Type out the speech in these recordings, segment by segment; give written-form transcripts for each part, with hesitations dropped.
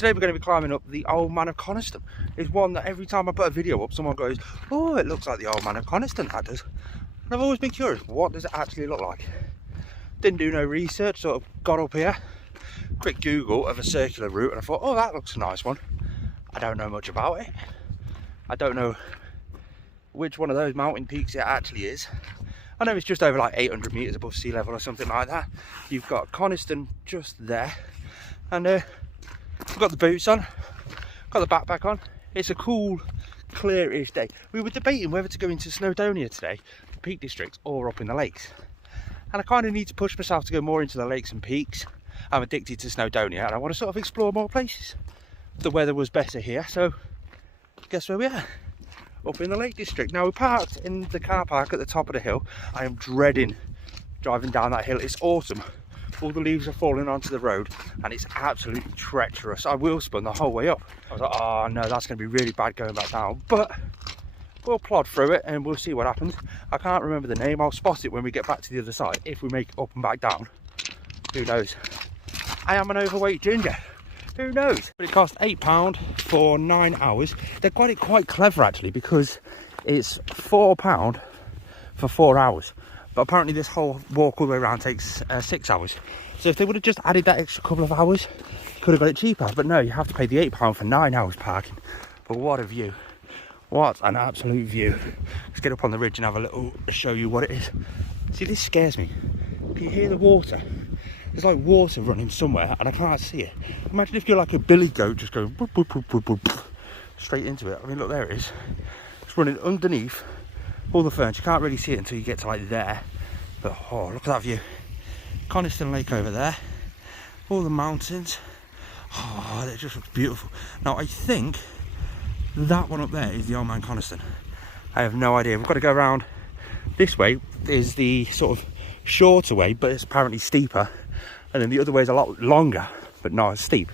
Today we're going to be climbing up the Old Man of Coniston. It's one that every time I put a video up, someone goes, oh, it looks like the Old Man of Coniston, that does. And I've always been curious, what does it actually look like? Didn't do no research, sort of got up here, quick Google of a circular route, and I thought, oh, that looks a nice one. I don't know much about it. I don't know which one of those mountain peaks it actually is. I know it's just over like 800 metres above sea level or something like that. You've got Coniston just there, and I've got the boots on, got the backpack on. It's a cool, clearish day. We were debating whether to go into Snowdonia today, the Peak Districts, or up in the lakes. And I kind of need to push myself to go more into the lakes and peaks. I'm addicted to Snowdonia and I want to sort of explore more places. The weather was better here, so guess where we are? Up in the Lake District. Now, we parked in the car park at the top of the hill. I am dreading driving down that hill. It's autumn. All the leaves are falling onto the road and it's absolutely treacherous. I wheel spun the whole way up. I was like, oh no, that's going to be really bad going back down. But we'll plod through it and we'll see what happens. I can't remember the name. I'll spot it when we get back to the other side. If we make it up and back down, who knows? I am an overweight ginger. Who knows? But it cost £8 for 9 hours. They've got it quite clever actually, because it's £4 for 4 hours. But apparently this whole walk all the way around takes 6 hours. So if they would have just added that extra couple of hours, could have got it cheaper. But no, you have to pay the £8 for 9 hours parking. But what a view. What an absolute view. Let's get up on the ridge and have a little show you what it is. See, this scares me. Can you hear the water? There's like water running somewhere and I can't see it. Imagine if you're like a billy goat just going boop, boop, boop, boop, boop, straight into it. I mean, look, there it is. It's running underneath all the ferns. You can't really see it until you get to like there. But oh, look at that view. Coniston Lake over there. All the mountains. Oh, it just looks beautiful. Now, I think that one up there is the Old Man Coniston. I have no idea. We've got to go around this way. Is the sort of shorter way, but it's apparently steeper. And then the other way is a lot longer, but not as steep.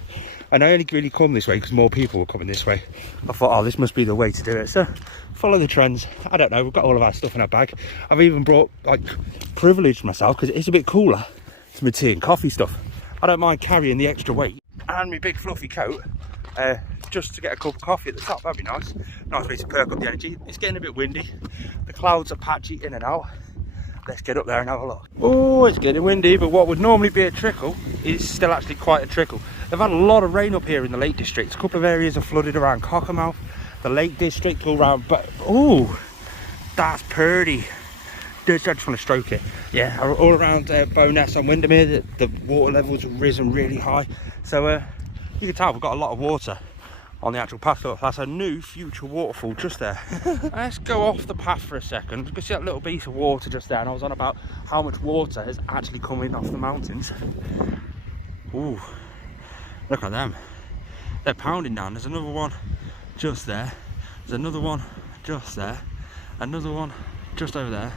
And I only really come this way because more people were coming this way. I thought, oh, this must be the way to do it. So follow the trends. I don't know, we've got all of our stuff in our bag. I've even brought, like, privileged myself because it's a bit cooler. It's my tea and coffee stuff. I don't mind carrying the extra weight and my big fluffy coat just to get a cup of coffee at the top. That'd be nice. Nice way to perk up the energy. It's getting a bit windy. The clouds are patchy in and out. Let's get up there and have a look. Oh, it's getting windy, but what would normally be a trickle is still actually quite a trickle. They've had a lot of rain up here in the Lake District. A couple of areas are flooded around Cockermouth, the Lake District, all around. But oh, that's pretty. I just want to stroke it. Yeah, all around Bowness and Windermere, the water levels have risen really high. So you can tell we've got a lot of water on the actual path up. That's a new future waterfall just there. Let's go off the path for a second. You can see that little piece of water just there, and I was on about how much water has actually come in off the mountains. Ooh, look at them. They're pounding down. There's another one just there. There's another one just there. Another one just over there.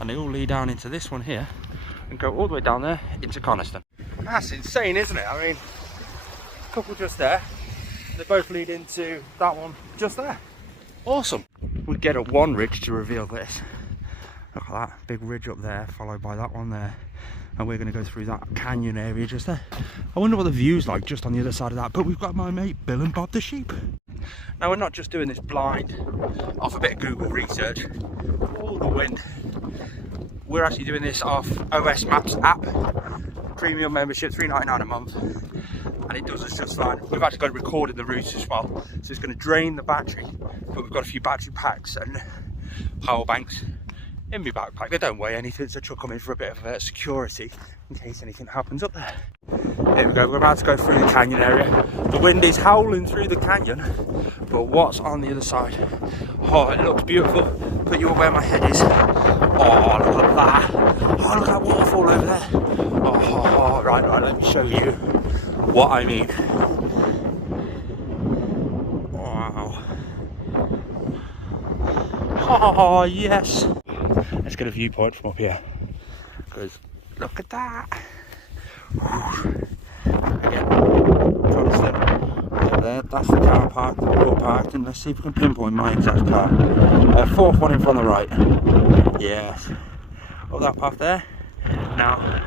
And they all lead down into this one here and go all the way down there into Coniston. That's insane, isn't it? I mean, a couple just there. They both lead into that one just there. Awesome. We get up one ridge to reveal this. Look at that big ridge up there, followed by that one there. And we're going to go through that canyon area just there. I wonder what the view's like just on the other side of that. But we've got my mate Bill and Bob the sheep. Now, we're not just doing this blind off a bit of Google research. All the wind. We're actually doing this off OS Maps app. Premium membership, $3.99 a month. And it does us just fine. We've actually got it recorded the routes as well, so it's going to drain the battery, but we've got a few battery packs and power banks in my backpack. They don't weigh anything, so chuck them in for a bit of security in case anything happens up there. There we go, we're about to go through the canyon area. The wind is howling through the canyon, but what's on the other side? Oh, it looks beautiful. Put you where my head is. Oh, look at that. Oh, look at that waterfall over there. Oh, right, let me show you what I mean. Wow. Oh, yes. Let's get a viewpoint from up here. Because look at that. Again, Coniston. There, that's the car park that we're all parked in. Let's see if we can pinpoint my exact car. Fourth one in from the right. Yes. Up that path there. Now,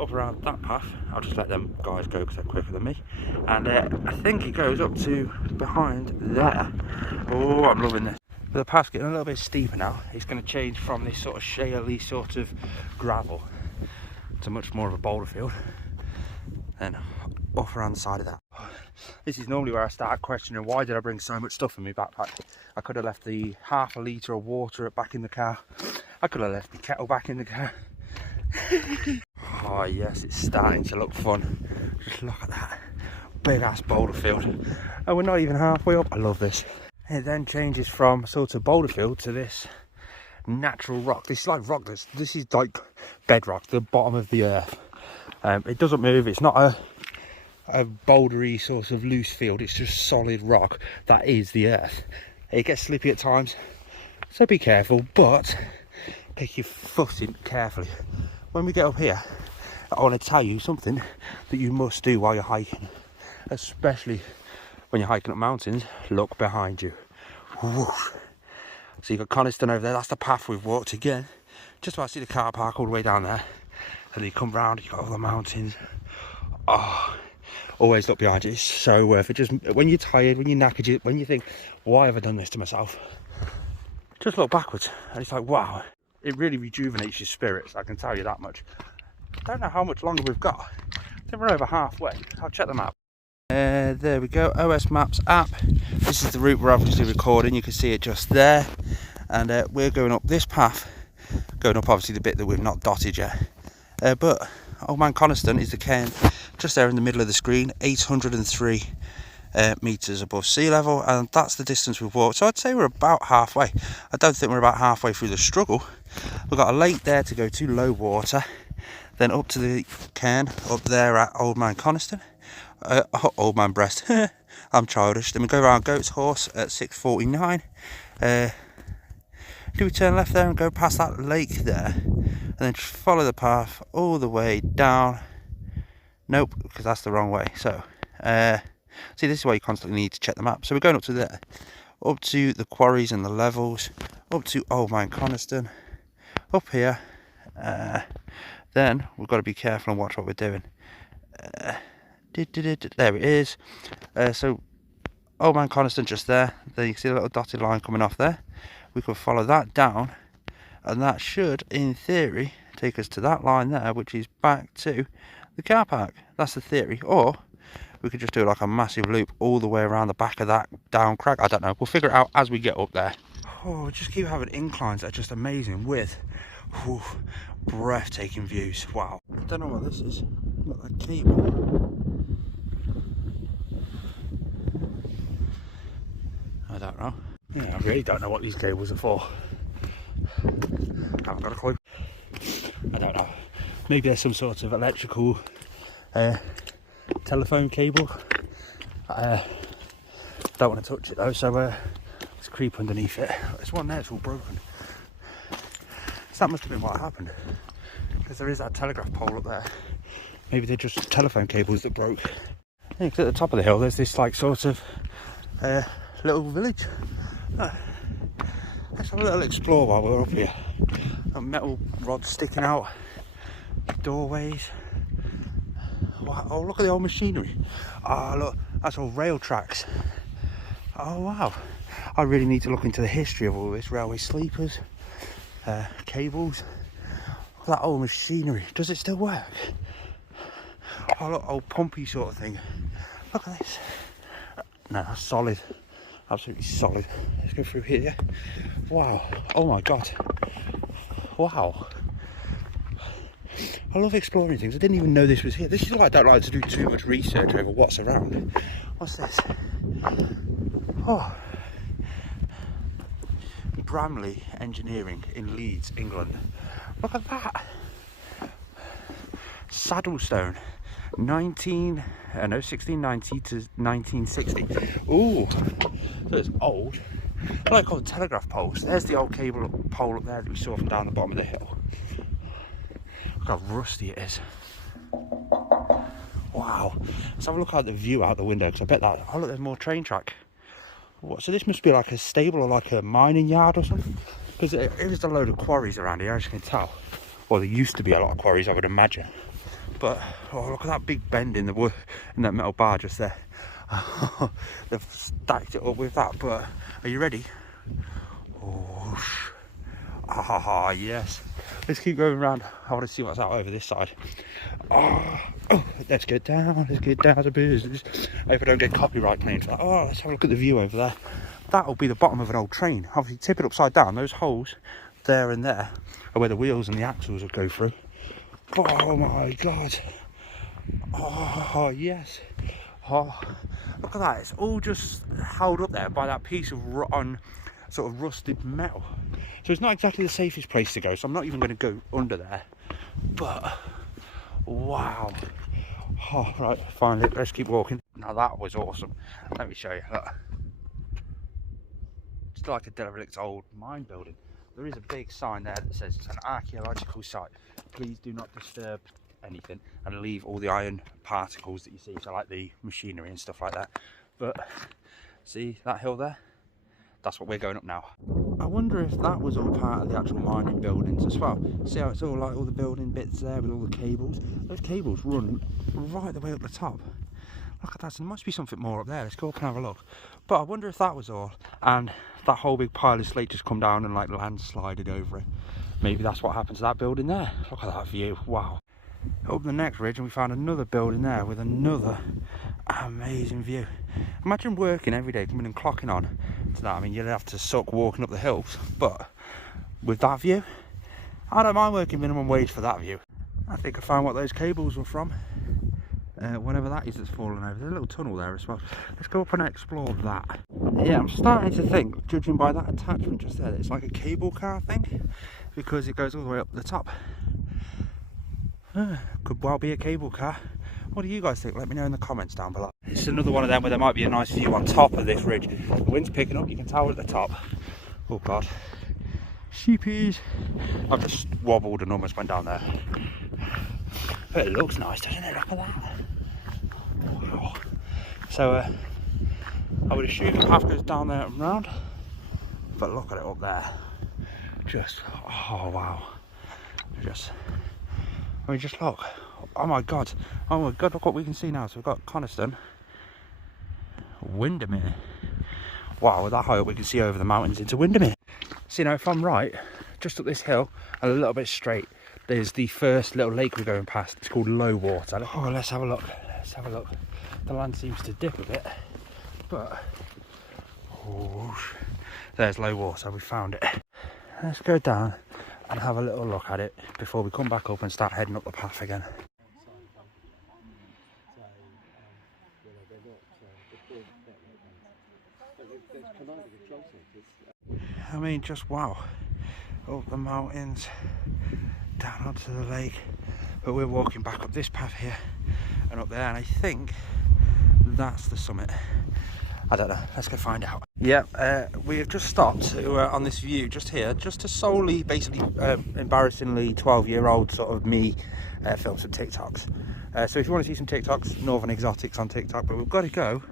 up around that path. I'll just let them guys go because they're quicker than me. And I think it goes up to behind there. Oh, I'm loving this. But the path's getting a little bit steeper now. It's going to change from this sort of shaly sort of gravel to much more of a boulder field. And off around the side of that. This is normally where I start questioning, why did I bring so much stuff in my backpack? I could have left the half a litre of water back in the car. I could have left the kettle back in the car. Oh yes, it's starting to look fun. Just look at that big ass boulder field. And we're not even halfway up. I love this. It then changes from sort of boulder field to this natural rock. This is like rock. This is like bedrock, the bottom of the earth. It doesn't move. It's not a bouldery sort of loose field. It's just solid rock. That is the earth. It gets slippy at times, so be careful, but pick your footing carefully. When we get up here, I want to tell you something that you must do while you're hiking, especially when you're hiking up mountains. Look behind you. Whoosh. So you've got Coniston over there. That's the path we've walked again. Just about to see the car park all the way down there. And then you come round, you've got all the mountains. Oh, always look behind you. It's so worth it. Just when you're tired, when you're knackered, when you think, why have I done this to myself? Just look backwards and it's like, wow. It really rejuvenates your spirits, I can tell you that much. I don't know how much longer we've got. I think we're over halfway. I'll check the map. There we go, OS Maps app. This is the route we're obviously recording. You can see it just there. And we're going up this path. Going up obviously the bit that we've not dotted yet. But Old Man Coniston is the cairn just there in the middle of the screen, 803 metres above sea level, and that's the distance we've walked. So I'd say we're about halfway. I don't think we're about halfway through the struggle. We've got a lake there to go to, low water, then up to the cairn up there at Old Man Coniston, Old Man Breast. I'm childish. Then we go around Goat's Horse at 6:49. Do we turn left there and go past that lake there, and then just follow the path all the way down? Nope, because that's the wrong way. So see, this is why you constantly need to check the map. So we're going up to there, up to the quarries and the levels, up to Old Man Coniston, up here. Then we've got to be careful and watch what we're doing. There it is. So Old Man Coniston just there. Then you can see a little dotted line coming off there. We can follow that down, and that should, in theory, take us to that line there, which is back to the car park. That's the theory. Or we could just do like a massive loop all the way around the back of that down crag. I don't know. We'll figure it out as we get up there. Oh, we just keep having inclines that are just amazing with breathtaking views. Wow. I don't know what this is. Look, a cable. I don't know. Yeah, I really don't know what these cables are for. I haven't got a clue. I don't know. Maybe there's some sort of electrical telephone cable. I don't want to touch it though, so let's creep underneath it. There's one there, it's all broken. So that must have been what happened, because there is that telegraph pole up there. Maybe they're just telephone cables that broke. I think at the top of the hill there's this like sort of little village. Let's have a little explore while we're up here. Got metal rods sticking out, doorways. Wow, oh, look at the old machinery. Oh look, that's all rail tracks. Oh wow, I really need to look into the history of all this. Railway sleepers, cables. Look at that old machinery. Does it still work? Oh look, old pumpy sort of thing. Look at this. No, that's solid. Absolutely solid. Let's go through here. Wow. Oh my god. Wow. I love exploring things. I didn't even know this was here. This is why I don't like to do too much research over what's around. What's this? Oh. Bramley Engineering in Leeds, England. Look at that. Saddlestone. 1690 to 1960. Ooh, so it's old. I like old telegraph poles. There's the old cable pole up there that we saw from down the bottom of the hill. Look how rusty it is. Wow. Let's have a look at the view out the window, because I bet that, oh look, there's more train track. What, so this must be like a stable or like a mining yard or something, because it was a load of quarries around here, as you can tell. Well, there used to be a lot of quarries, I would imagine. But oh, look at that big bend in the wood, in that metal bar just there. They've stacked it up with that. But are you ready? Oh, yes. Let's keep going around. I want to see what's out over this side. Oh, let's get down to business. I hope I don't get copyright claims. Oh, let's have a look at the view over there. That'll be the bottom of an old train. Obviously, tip it upside down. Those holes there and there are where the wheels and the axles will go through. Oh my god. Oh yes. Oh, look at that. It's all just held up there by that piece of rotten, sort of rusted metal. So it's not exactly the safest place to go, so I'm not even going to go under there. But wow. Oh, right, finally, let's keep walking. Now that was awesome. Let me show you. Look. It's like a derelict old mine building. There is a big sign there that says it's an archaeological site. Please do not disturb anything and leave all the iron particles that you see, so like the machinery and stuff like that. But see that hill there? That's what we're going up now. I wonder if that was all part of the actual mining buildings as well. See how it's all like all the building bits there with all the cables? Those cables run right the way up the top. Look at that, so there must be something more up there. Let's go up and have a look. But I wonder if that was all, and that whole big pile of slate just come down and like landslided over it. Maybe that's what happened to that building there. Look at that view, wow. Up the next ridge and we found another building there with another amazing view. Imagine working every day, coming and clocking on to that. I mean, you'd have to suck walking up the hills, but with that view, I don't mind working minimum wage for that view. I think I found what those cables were from. Whatever that is that's fallen over. There's a little tunnel there as well. Let's go up and explore that. Yeah, I'm starting to think, judging by that attachment just there, that it's like a cable car thing, because it goes all the way up the top. Could well be a cable car. What do you guys think? Let me know in the comments down below. It's another one of them where there might be a nice view on top of this ridge. The wind's picking up, you can tell at the top. Oh god. Sheepies. I've just wobbled and almost went down there. But it looks nice, doesn't it? Look at that. Wow. So I would assume the path goes down there and round, but look at it up there. Just, oh wow. I mean, just look. Oh my god, look what we can see now. So we've got Coniston, Windermere. Wow, with that high up we can see over the mountains into Windermere. So, you know, if I'm right, just up this hill and a little bit straight, there's the first little lake we're going past. It's called Low Water. Oh, let's have a look. The land seems to dip a bit, but oh, there's Low Water. We found it. Let's go down and have a little look at it before we come back up and start heading up the path again. I mean, just wow. Up the mountains, down onto the lake, but we're walking back up this path here and up there, and I think that's the summit. I don't know, let's go find out. Yeah, we have just stopped on this view just here, just to solely, basically, embarrassingly 12-year-old sort of me film some TikToks. So if you want to see some TikToks, Northern Exotics on TikTok, but we've got to go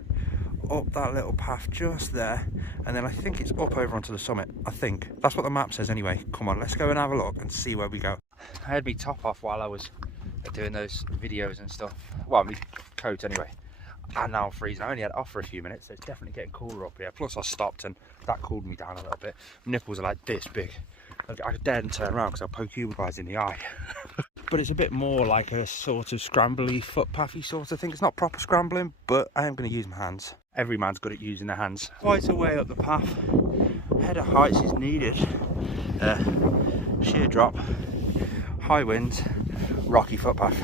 up that little path just there, and then I think it's up over onto the summit. I think that's what the map says anyway. Come on, let's go and have a look and see where we go. I had my top off while I was doing those videos and stuff, well, my coat anyway, and now I'm freezing. I only had it off for a few minutes, so it's definitely getting cooler up here. Plus I stopped and that cooled me down a little bit. My nipples are like this big. I daren't turn around because I'll poke you guys in the eye. But it's a bit more like a sort of scrambly, footpathy sort of thing. It's not proper scrambling, but I am going to use my hands. Every man's good at using their hands. Quite a way up the path. Head of heights is needed. Sheer drop, high winds, rocky footpath.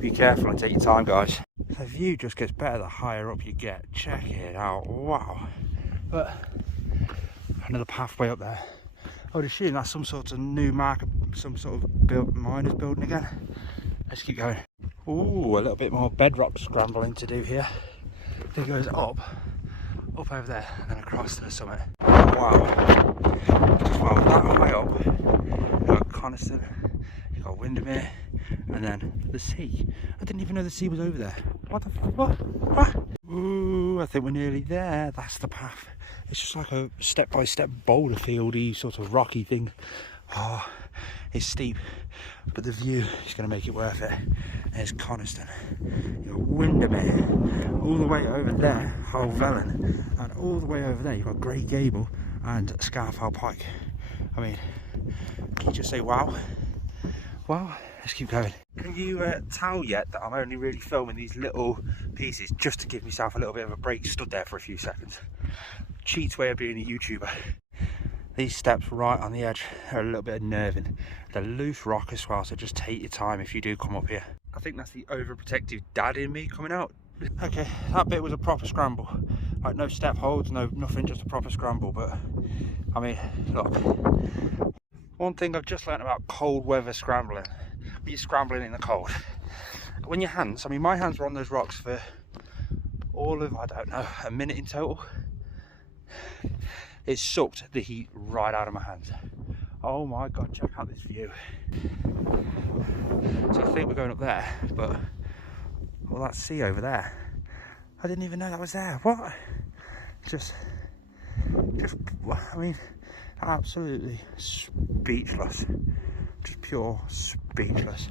Be careful and take your time, guys. The view just gets better the higher up you get. Check it out, wow. But another pathway up there. I would assume that's some sort of new marker, some sort of miners building again. Let's keep going. Ooh, a little bit more bedrock scrambling to do here. I think it goes up over there, and then across to the summit. Wow. Wow, that high up, you've got Coniston, you've got Windermere, and then the sea. I didn't even know the sea was over there. What the fuck? What? Ooh, I think we're nearly there. That's the path. It's just like a step-by-step boulder fieldy sort of rocky thing. Oh, It's steep, but the view is going to make it worth it. There's Coniston, you've got Windermere, all the way over there, Hull Velen, and all the way over there you've got Grey Gable and Scarfell Pike. I mean, can you just say wow? Wow, let's keep going. Can you tell yet that I'm only really filming these little pieces just to give myself a little bit of a break, stood there for a few seconds. Cheats way of being a YouTuber. These steps right on the edge are a little bit unnerving. They're loose rock as well, so just take your time if you do come up here. I think that's the overprotective dad in me coming out. Okay, that bit was a proper scramble. Like no step holds, no nothing, just a proper scramble. But I mean, look. One thing I've just learned about cold weather scrambling, when you're scrambling in the cold, when your hands, I mean my hands were on those rocks for all of, I don't know, a minute in total. It sucked the heat right out of my hands. Oh my god, check out this view. So I think we're going up there, but well, that sea over there, I didn't even know that was there. What? Just I mean, absolutely speechless. Just pure speechless.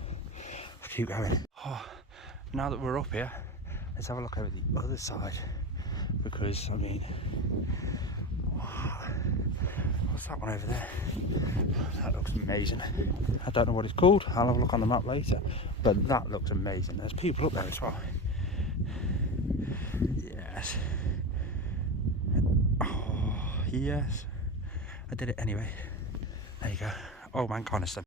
Keep going. Oh, now that we're up here, let's have a look over the other side, because I mean, what's that one over there? That looks amazing. I don't know what it's called, I'll have a look on the map later, but that looks amazing. There's people up there as well. Yes. Oh, yes. I did it anyway. There you go. Oh man, Coniston.